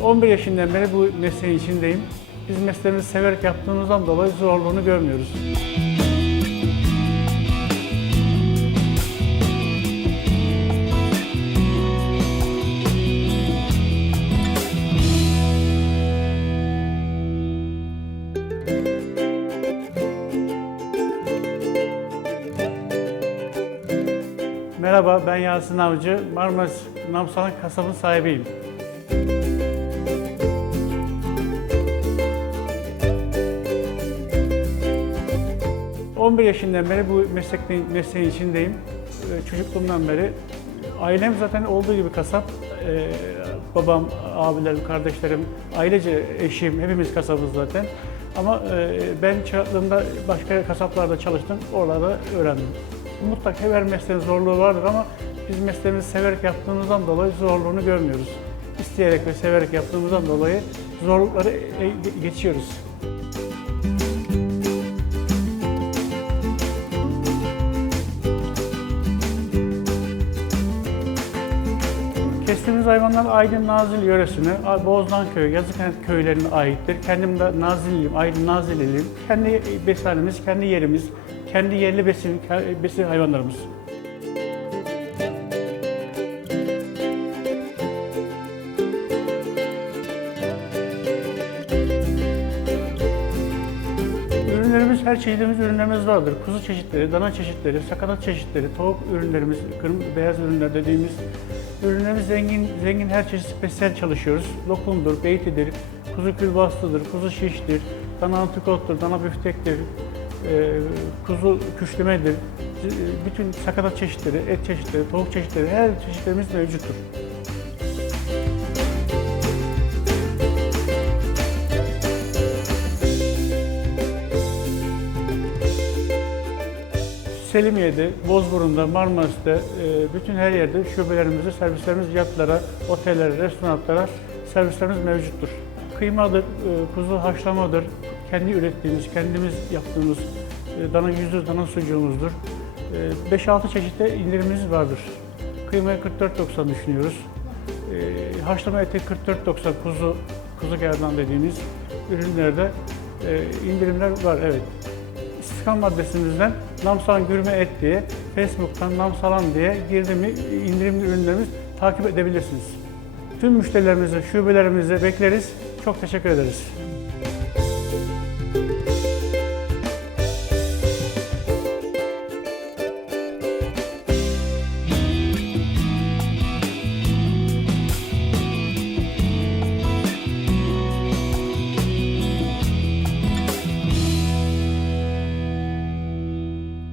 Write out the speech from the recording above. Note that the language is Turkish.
11 yaşından beri bu mesleğin içindeyim. Biz mesleğimizi severek yaptığımızdan dolayı zorluğunu görmüyoruz. Merhaba, ben Yasin Avcı. Marmaris Namsalan kasabın sahibiyim. ...11 yaşından beri bu meslekte, mesleğin içindeyim. Ee, Çocukluğumdan beri. Ailem zaten olduğu gibi kasap. Ee, Babam, abilerim, kardeşlerim, ailece eşim, hepimiz kasabız zaten. Ama e, ben çıraklığımda başka kasaplarda çalıştım, oralarda öğrendim. Mutlaka her mesleğin zorluğu vardır ama biz mesleğimizi severek yaptığımızdan dolayı zorluğunu görmüyoruz. İsteyerek ve severek yaptığımızdan dolayı zorlukları e- geçiyoruz. Kestiğimiz hayvanlar Aydın Nazilli yöresine, Bozdan köyü, Yazıkent köylerine aittir. Kendim de Nazilliyim, Aydın Nazilliyim. Kendi besinimiz, kendi yerimiz, kendi yerli besin, besin hayvanlarımız. Ürünlerimiz, her çeşidimiz ürünlerimiz vardır. Kuzu çeşitleri, dana çeşitleri, sakatat çeşitleri, tavuk ürünlerimiz, kırmızı beyaz ürünler dediğimiz ürünlerimiz zengin, zengin her çeşit spesiyel çalışıyoruz. Lokumdur, beytidir, kuzu külbastıdır, kuzu şiştir, dana antrikottur, dana büftektir, e, kuzu küşlemedir. E, Bütün sakatat çeşitleri, et çeşitleri, tavuk çeşitleri, her çeşitlerimiz mevcuttur. Selimiye'de, Bozburun'da, Marmaris'te, e, bütün her yerde şubelerimizde servislerimiz yatlara, otellere, restoranlara servislerimiz mevcuttur. Kıymadır, e, kuzu haşlamadır, kendi ürettiğimiz, kendimiz yaptığımız e, dana yüzü dana sucuğumuzdur. E, 5-6 çeşitte indirimimiz vardır. Kıymaya 44.90 düşünüyoruz. Haşlama eti 44.90 kuzu, kuzu gerdan dediğimiz ürünlerde indirimler var evet. İstihdam maddesimizden Namsalan Gürme Et diye Facebook'tan Namsalan diye girdiğimi indirimli ürünlerimiz takip edebilirsiniz. Tüm müşterilerimizi, şubelerimizi bekleriz. Çok teşekkür ederiz.